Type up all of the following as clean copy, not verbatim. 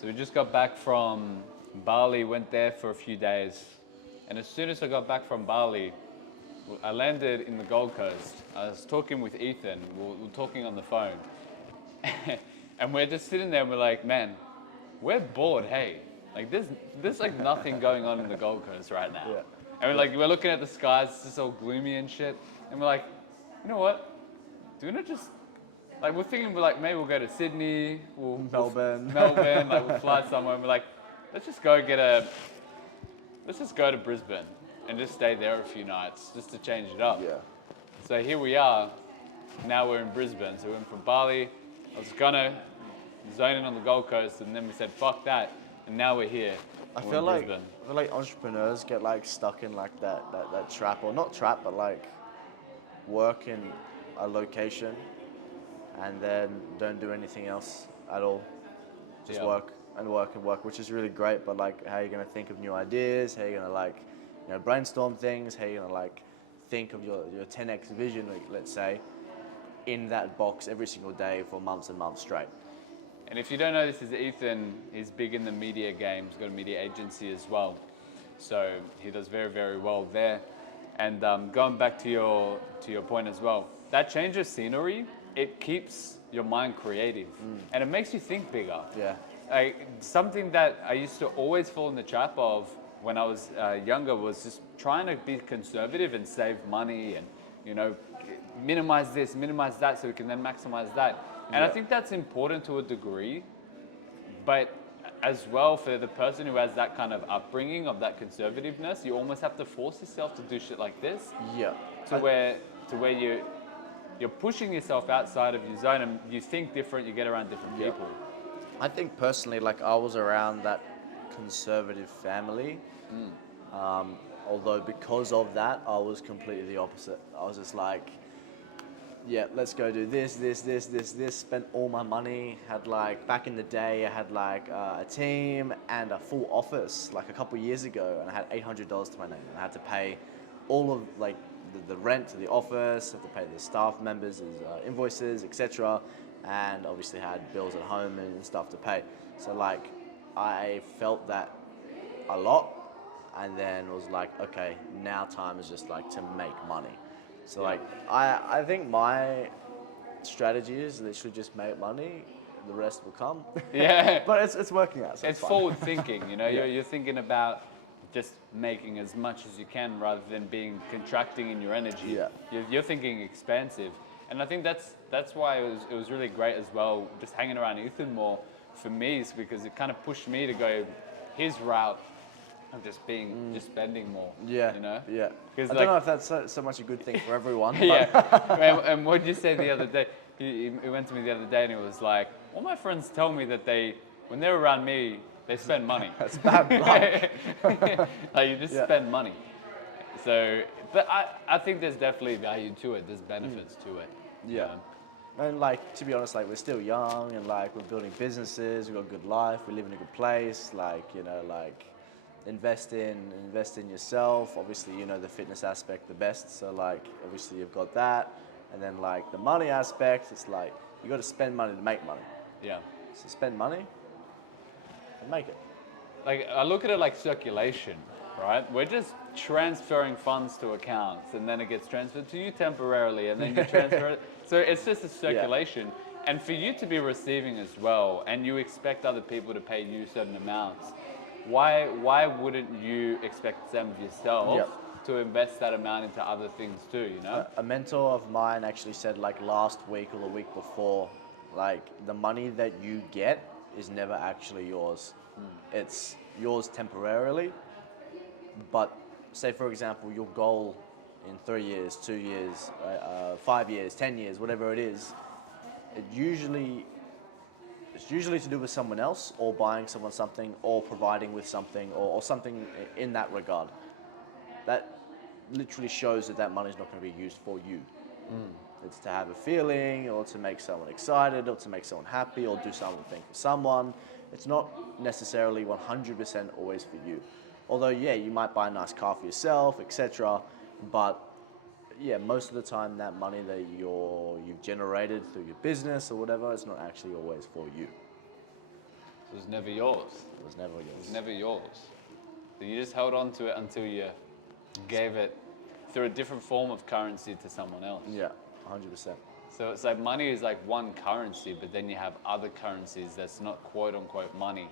So we just got back from Bali, went there for a few days. And as soon as I got back from Bali, I landed in the Gold Coast. I was talking with Ethan, we were talking on the phone. And we're just sitting there and we're like, man, we're bored, hey. Like there's like nothing going on in the Gold Coast right now. Yeah. And we're looking at the skies, it's just all gloomy and shit. And we're like, you know what? Do we not just like we're thinking maybe we'll go to Sydney, Melbourne. Melbourne, like we'll fly somewhere and we're like, let's just go to Brisbane and just stay there a few nights just to change it up. Yeah. So here we are. Now we're in Brisbane. So we went from Bali. I was gonna zone in on the Gold Coast, and then we said fuck that, and now we're here. I We're feel in like Brisbane. entrepreneurs get like stuck in like that trap, or not trap, but like work in a location and then don't do anything else at all. Just Yeah. work and work and work, which is really great. But like, how are you gonna think of new ideas? How are you gonna like, brainstorm things? How are you gonna like think of your 10x vision, like, let's say, in that box every single day for months and months straight? And if you don't know, this is Ethan. He's big in the media game. He's got a media agency as well. So he does very, very well there. And going back to your point as well, that change of scenery, it keeps your mind creative. And it makes you think bigger. Yeah. Something that I used to always fall in the trap of when I was younger was just trying to be conservative and save money and, minimize this, minimize that so we can then maximize that. And I think that's important to a degree, but as well for the person who has that kind of upbringing of that conservativeness, you almost have to force yourself to do shit like this. Yeah. Where you're pushing yourself outside of your zone and you think different, you get around different people. I think personally, like I was around that conservative family. Although because of that, I was completely the opposite. I was just like, yeah, let's go do this, spent all my money, had like, back in the day, I had like a team and a full office, like a couple years ago, and I had $800 to my name. And I had to pay all of like the rent to the office, had to pay the staff members' invoices, etc. And obviously had bills at home and stuff to pay. So like, I felt that a lot, and then was like, okay, now time is just like to make money. So like, I think my strategy is literally just make money, the rest will come. Yeah. But it's working out. So It's fine. forward thinking, you're thinking about just making as much as you can rather than being contracting in your energy. Yeah. You're thinking expansive. And I think that's why it was really great as well, just hanging around Ethan more for me, is because it kind of pushed me to go his route of just spending more. Yeah. Yeah. I don't know if that's so much a good thing for everyone. Yeah. And what did you say the other day? He went to me the other day and he was like, all my friends tell me that when they're around me, they spend money. That's bad luck. Like you just spend money. So, but I think there's definitely value to it. There's benefits to it. Yeah. And like, to be honest, like we're still young and like we're building businesses, we've got a good life, we live in a good place, like, like invest in yourself. Obviously, the fitness aspect the best. So like, obviously you've got that. And then like the money aspect, it's like, you got to spend money to make money. Yeah. So spend money and make it. Like I look at it like circulation, right? We're just transferring funds to accounts and then it gets transferred to you temporarily and then you transfer it. So it's just a circulation. Yeah. And for you to be receiving as well and you expect other people to pay you certain amounts, why wouldn't you expect them of yourself to invest that amount into other things too, A mentor of mine actually said like last week or the week before, like the money that you get is never actually yours. It's yours temporarily, but say for example, your goal in 3 years, 2 years, 5 years, 10 years, whatever it is, it's usually to do with someone else or buying someone something or providing with something or something in that regard. That literally shows that money is not going to be used for you. It's to have a feeling or to make someone excited or to make someone happy or do something for someone. It's not necessarily 100% always for you. Although, yeah, you might buy a nice car for yourself, etc. But yeah, most of the time that money that you've generated through your business or whatever, it's not actually always for you. It was never yours. It was never It was yours. never yours. So you just held on to it until you gave it through a different form of currency to someone else. Yeah, 100%. So it's like money is like one currency, but then you have other currencies that's not quote unquote money.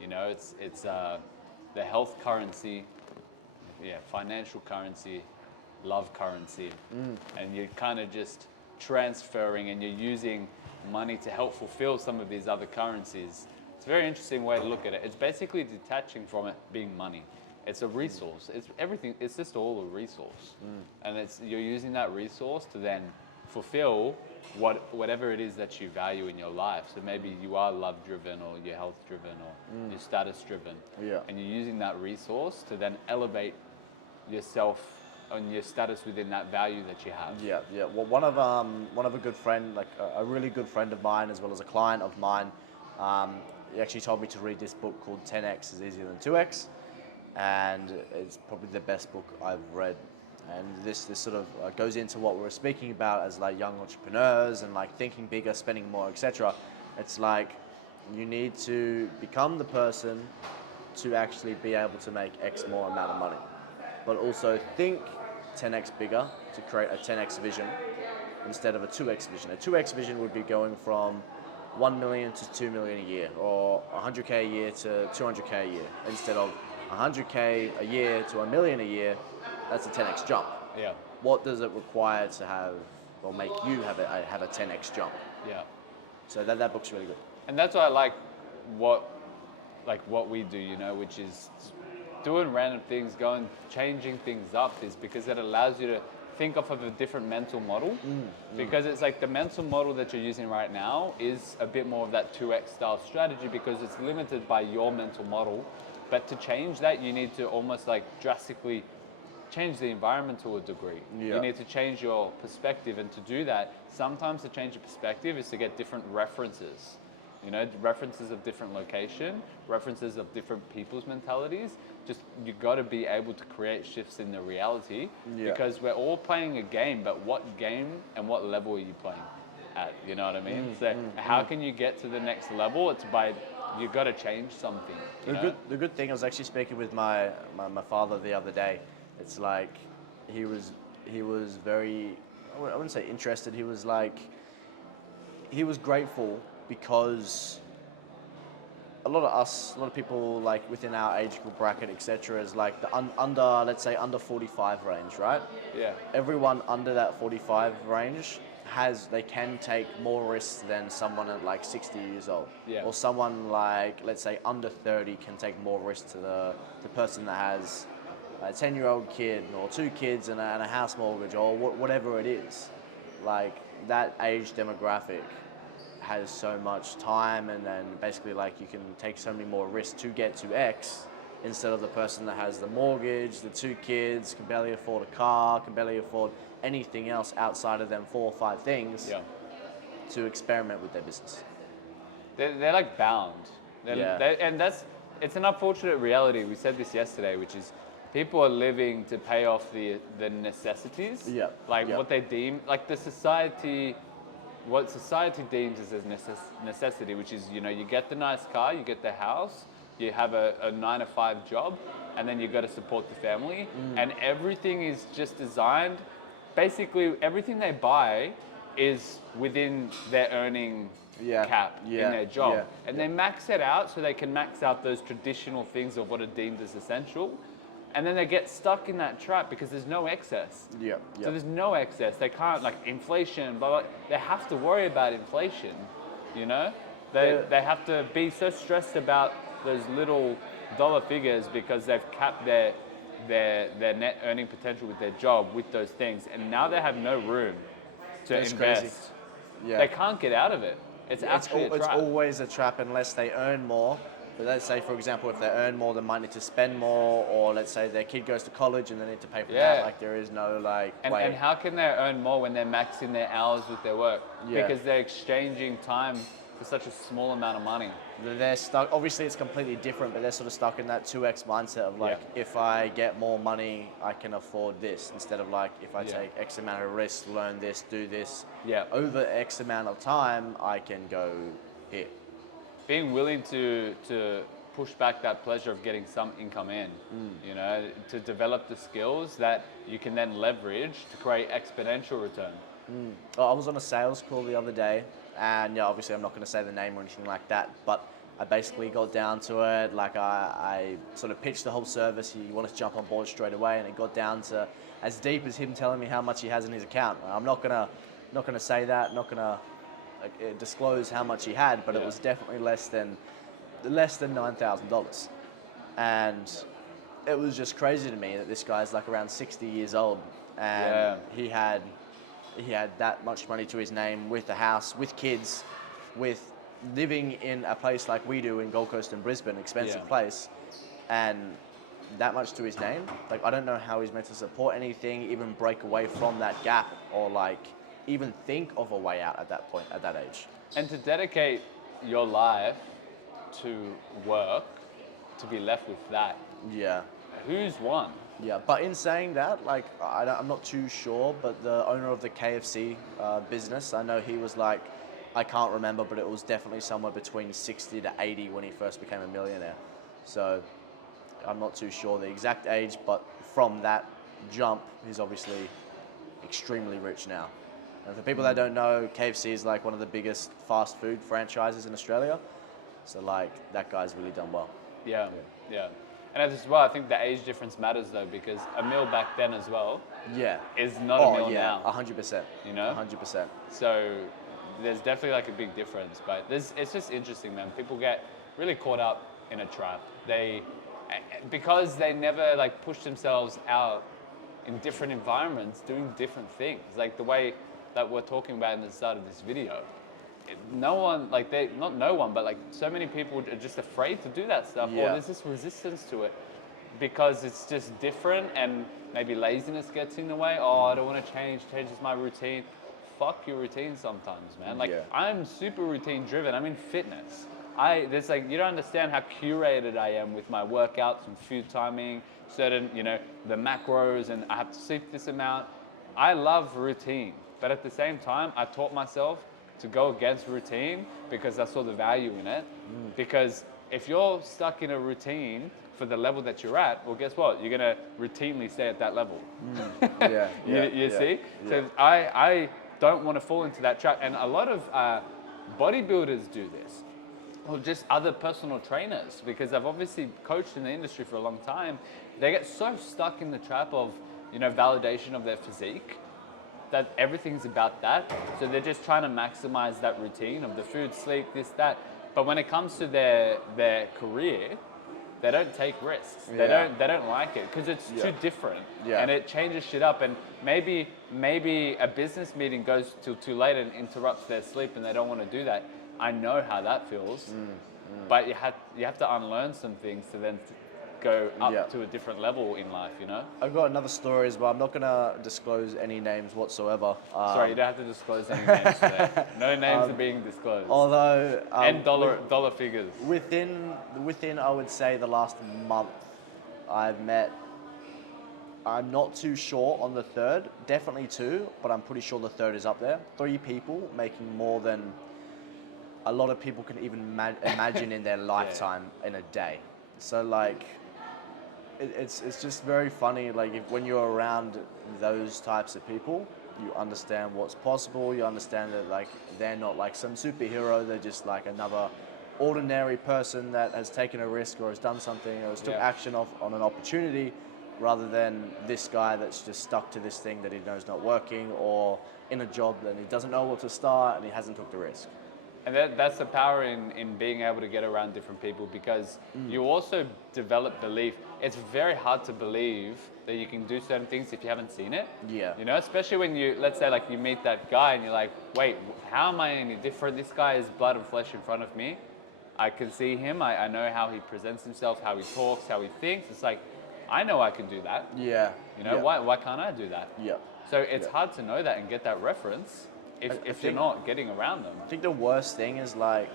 You know, it's the health currency, financial currency, love currency, and you're kind of just transferring and you're using money to help fulfill some of these other currencies. It's a very interesting way to look at it. It's basically detaching from it being money. It's a resource. It's everything. It's just all a resource, and you're using that resource to then fulfill whatever it is that you value in your life. So maybe you are love driven, or you're health driven, or you're status driven, and you're using that resource to then elevate yourself and your status within that value that you have. Yeah, yeah. Well, one of a good friend, like a really good friend of mine, as well as a client of mine, he actually told me to read this book called 10x is easier than 2x, and it's probably the best book I've read. And this sort of goes into what we were speaking about as like young entrepreneurs and like thinking bigger, spending more, etc. It's like you need to become the person to actually be able to make X more amount of money, but also think 10x bigger to create a 10x vision instead of a 2x vision. A 2x vision would be going from 1 million to 2 million a year, or 100K a year to 200K a year, instead of 100K a year to 1 million a year. That's a 10x jump. Yeah. What does it require to have, or make you have a 10x jump? Yeah. So that book's really good. And that's why I like what we do, you know, which is doing random things, changing things up, is because it allows you to think off of a different mental model. Because it's like the mental model that you're using right now is a bit more of that 2x style strategy because it's limited by your mental model. But to change that, you need to almost like drastically change the environment to a degree. Yeah. You need to change your perspective, and to do that, sometimes to change your perspective is to get different references. You know, references of different location, references of different people's mentalities. Just, you got to be able to create shifts in the reality, because we're all playing a game, but what game and what level are you playing at? You know what I mean? So how can you get to the next level? It's by, you got to change something. The good thing, I was actually speaking with my father the other day. It's like he was very, I wouldn't say interested. He was grateful because a lot of people like within our age group bracket, etc., is like the under, let's say under 45 range, right? Yeah. Everyone under that 45 range they can take more risks than someone at like 60 years old. Yeah. Or someone like, let's say under 30 can take more risks to the person that has a 10-year-old kid or 2 kids and a house mortgage or whatever it is. Like that age demographic has so much time, and then basically like you can take so many more risks to get to X instead of the person that has the mortgage, the 2 kids, can barely afford a car, can barely afford anything else outside of them 4 or 5 things to experiment with their business. They're like bound. And it's an unfortunate reality. We said this yesterday, which is people are living to pay off the necessities. What they deem, like what society deems as a necessity, which is, you know, you get the nice car, you get the house, you have a 9-to-5 job, and then you got to support the family. And everything is just designed, basically everything they buy is within their earning cap in their job. And they max it out so they can max out those traditional things of what are deemed as essential. And then they get stuck in that trap because there's no excess. So there's no excess. They can't, like inflation, blah, blah. They have to worry about inflation, you know? They have to be so stressed about those little dollar figures because they've capped their net earning potential with their job with those things. And now they have no room to invest. Crazy. They can't get out of it. It's actually a trap. It's always a trap unless they earn more. But let's say, for example, if they earn more, they might need to spend more, or let's say their kid goes to college and they need to pay for that. Like there is no way. And how can they earn more when they're maxing their hours with their work? Because they're exchanging time for such a small amount of money. They're stuck. Obviously, it's completely different, but they're sort of stuck in that 2x mindset of like, if I get more money, I can afford this, instead of like, if I take X amount of risk, learn this, do this, over X amount of time, I can go here. being willing to push back that pleasure of getting some income in, you know, to develop the skills that you can then leverage to create exponential return. Well, I was on a sales call the other day, and yeah, obviously I'm not going to say the name or anything like that, but I basically got down to it. Like I sort of pitched the whole service. He wanted to jump on board straight away, and it got down to as deep as him telling me how much he has in his account. I'm not gonna say that. Not gonna disclose how much he had, but it Yeah. was definitely less than $9,000, and it was just crazy to me that this guy's like around 60 years old, and Yeah. he had that much money to his name, with a house, with kids, with living in a place like we do in Gold Coast and Brisbane, expensive Yeah. place, and that much to his name. Like, I don't know how he's meant to support anything, even break away from that gap, or like even think of a way out at that point, at that age. And to dedicate your life to work, to be left with that, Yeah. who's won? Yeah, but in saying that, like, I'm not too sure, but the owner of the KFC business, I know he was like, I can't remember, but it was definitely somewhere between 60 to 80 when he first became a millionaire. So I'm not too sure the exact age, but from that jump, he's obviously extremely rich now. And for people that don't know, KFC is like one of the biggest fast food franchises in Australia. So like, that guy's really done well. Yeah, yeah. And as well, I think the age difference matters though, because a meal back then as well Yeah. is not a meal Oh yeah, now. 100%. You know? 100%. So there's definitely like a big difference, but it's just interesting, man. People get really caught up in a trap. Because they never like push themselves out in different environments, doing different things. Like the way that we're talking about in the start of this video. No one, like not no one, but like so many people are just afraid to do that stuff, or Yeah. there's this resistance to it because it's just different, and maybe laziness gets in the way. Oh, I don't want to change is my routine. Fuck your routine sometimes, man. Like Yeah. I'm super routine driven. I'm in fitness. There's like, you don't understand how curated I am with my workouts and food timing, certain, you know, the macros, and I have to sleep this amount. I love routine, but at the same time, I taught myself to go against routine because I saw the value in it. Because if you're stuck in a routine for the level that you're at, well, guess what? You're gonna routinely stay at that level. Yeah. You see? Yeah. So I don't want to fall into that trap. And a lot of bodybuilders do this, or just other personal trainers, because I've obviously coached in the industry for a long time. They get so stuck in the trap of, you know, validation of their physique, that everything's about that. So they're just trying to maximize that routine of the food, sleep, this, that. But when it comes to their career, they don't take risks. They Yeah. don't like it because it's Yeah. too different. Yeah. And it changes shit up. And maybe a business meeting goes till too late and interrupts their sleep, and they don't want to do that. I know how that feels. But you have to unlearn some things to then go up Yeah. to a different level in life, you know? I've got another story as well. I'm not gonna disclose any names whatsoever. Sorry, you don't have to disclose any names today. No names are being disclosed. Although And dollar figures. within I would say the last month, I've met. I'm not too sure on the third. Definitely two, but I'm pretty sure the third is up there. 3 people making more than a lot of people can even imagine in their lifetime in a day. So like, it's just very funny. Like when you're around those types of people, you understand what's possible. You understand that like they're not like some superhero. They're just like another ordinary person that has taken a risk or has done something or has took Yeah. action on an opportunity, rather than this guy that's just stuck to this thing that he knows not working, or in a job that he doesn't know what to start and he hasn't took the risk. And that's the power in being able to get around different people, because you also develop belief. It's very hard to believe that you can do certain things if you haven't seen it. Yeah. You know, especially when let's say like you meet that guy and you're like, wait, how am I any different? This guy is blood and flesh in front of me. I can see him. I know how he presents himself, how he talks, how he thinks. It's like, I know I can do that. Yeah. You know, yeah. why can't I do that? Yeah. So it's Yeah. hard to know that and get that reference if you're think- not getting around them. I think the worst thing is like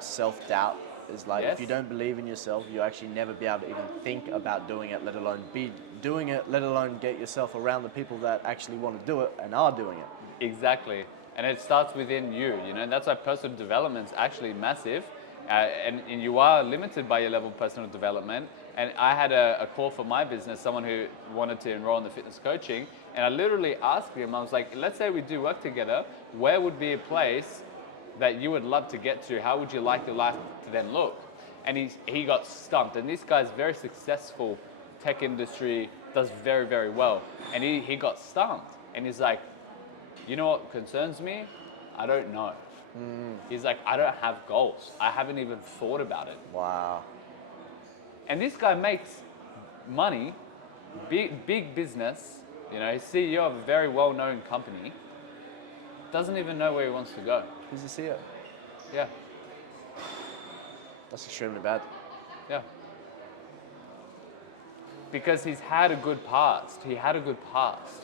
self-doubt. Is like Yes. if you don't believe in yourself, you actually never be able to even think about doing it, let alone be doing it, let alone get yourself around the people that actually want to do it and are doing it. Exactly. And it starts within you, you know, and that's why personal development's actually massive, and you are limited by your level of personal development. And I had a call for my business, someone who wanted to enroll in the fitness coaching, and I literally asked him, I was like, let's say we do work together, where would be a place that you would love to get to? How would you like your life to then look? And he got stumped. And this guy's very successful, tech industry, does very, very well. And he got stumped. And he's like, you know what concerns me? I don't know. He's like, I don't have goals. I haven't even thought about it. Wow. And this guy makes money, big business, you know, he's CEO of a very well-known company, doesn't even know where he wants to go. Who's the CEO? Yeah, That's extremely bad. yeah. Because he's had a good past. He had a good past.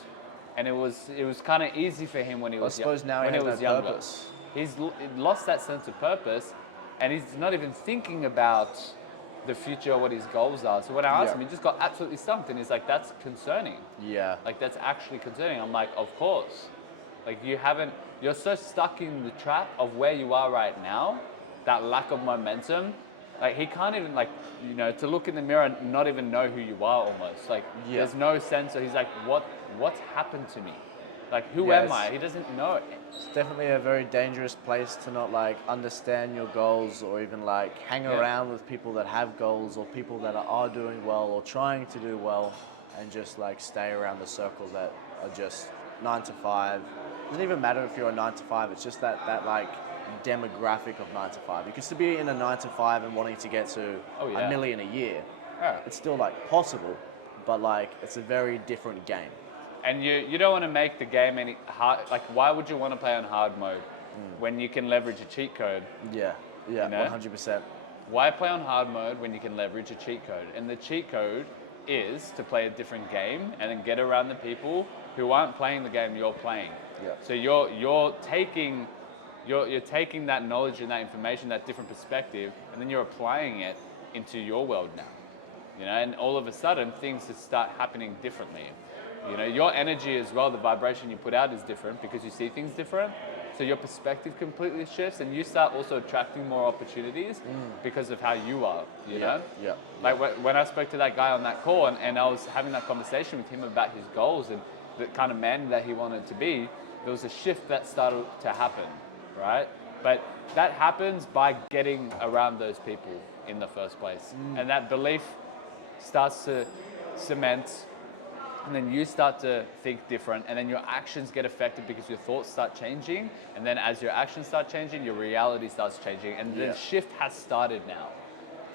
And it was kind of easy for him when he I was suppose now he when he has was no younger. purpose. He's lost that sense of purpose, and he's not even thinking about the future, what his goals are. So when I asked him, he just got absolutely stumped, and he's like, "That's concerning. Yeah. Like that's actually concerning." I'm like, "Of course. Like you're so stuck in the trap of where you are right now, that lack of momentum. Like he can't even like, you know, to look in the mirror and not even know who you are almost. Like there's no sense of, he's like, what's happened to me? Like who am I? He doesn't know. It's definitely a very dangerous place to not like understand your goals or even like hang around with people that have goals or people that are doing well or trying to do well and just like stay around the circles that are just 9 to 5. Doesn't even matter if you're a 9 to 5, it's just that like demographic of 9 to 5. You can still be in a 9 to 5 and wanting to get to a million a year. Yeah. It's still like possible, but like it's a very different game. And you don't want to make the game any hard. Like why would you want to play on hard mode when you can leverage a cheat code? Yeah, You know? 100%. Why play on hard mode when you can leverage a cheat code? And the cheat code is to play a different game and then get around the people who aren't playing the game you're playing. Yeah. So you're taking that knowledge and that information, that different perspective, and then you're applying it into your world now. You know, and all of a sudden things just start happening differently. You know, your energy as well, the vibration you put out is different because you see things different. So your perspective completely shifts and you start also attracting more opportunities because of how you are, you know? Yeah. Like when I spoke to that guy on that call and I was having that conversation with him about his goals and the kind of man that he wanted to be, there was a shift that started to happen, right? But that happens by getting around those people in the first place. And that belief starts to cement, and then you start to think different, and then your actions get affected because your thoughts start changing, and then as your actions start changing, your reality starts changing, and the shift has started now.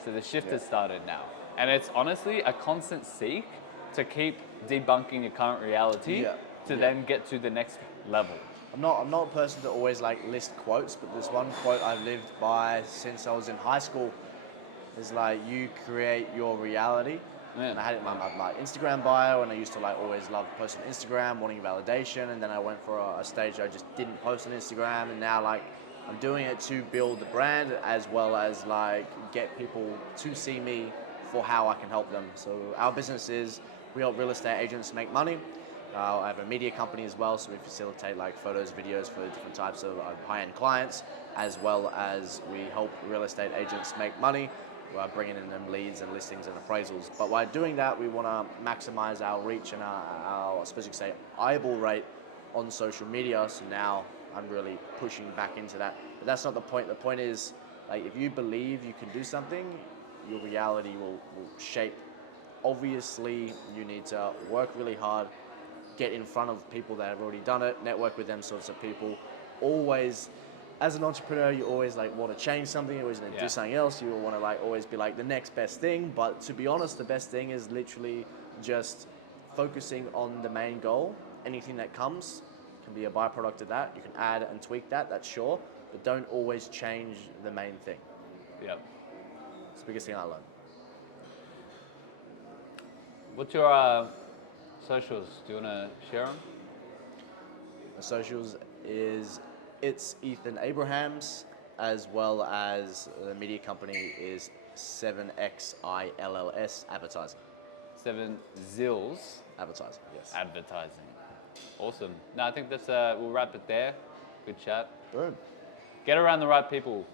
So the shift has started now. And it's honestly a constant seek to keep debunking your current reality to then get to the next level. I'm not a person to always like list quotes, but there's one quote I've lived by since I was in high school. Is like you create your reality. Yeah. And I had it in my Instagram bio, and I used to like always love posting on Instagram, wanting validation, and then I went for a stage where I just didn't post on Instagram, and now like I'm doing it to build the brand as well as like get people to see me for how I can help them. So our business is we help real estate agents make money. I have a media company as well, so we facilitate like photos, videos for different types of high-end clients, as well as we help real estate agents make money. We're bringing in them leads and listings and appraisals. But by doing that, we want to maximize our reach and our I suppose you could say, eyeball rate on social media. So now I'm really pushing back into that. But that's not the point. The point is, like, if you believe you can do something, your reality will shape. Obviously, you need to work really hard, get in front of people that have already done it, network with them sorts of people. Always, as an entrepreneur, you always like want to change something, you always want to do something else, you want to like always be like the next best thing. But to be honest, the best thing is literally just focusing on the main goal. Anything that comes can be a byproduct of that. You can add and tweak that, that's sure, but don't always change the main thing. Yep. It's the biggest thing I learned. What's your socials? Do you want to share them? The socials is it's Ethan Abrahams, as well as the media company is 7XILLS Advertising. 7 Zills Advertising, yes. Advertising. Awesome. No, I think that's we'll wrap it there. Good chat. Boom. Get around the right people.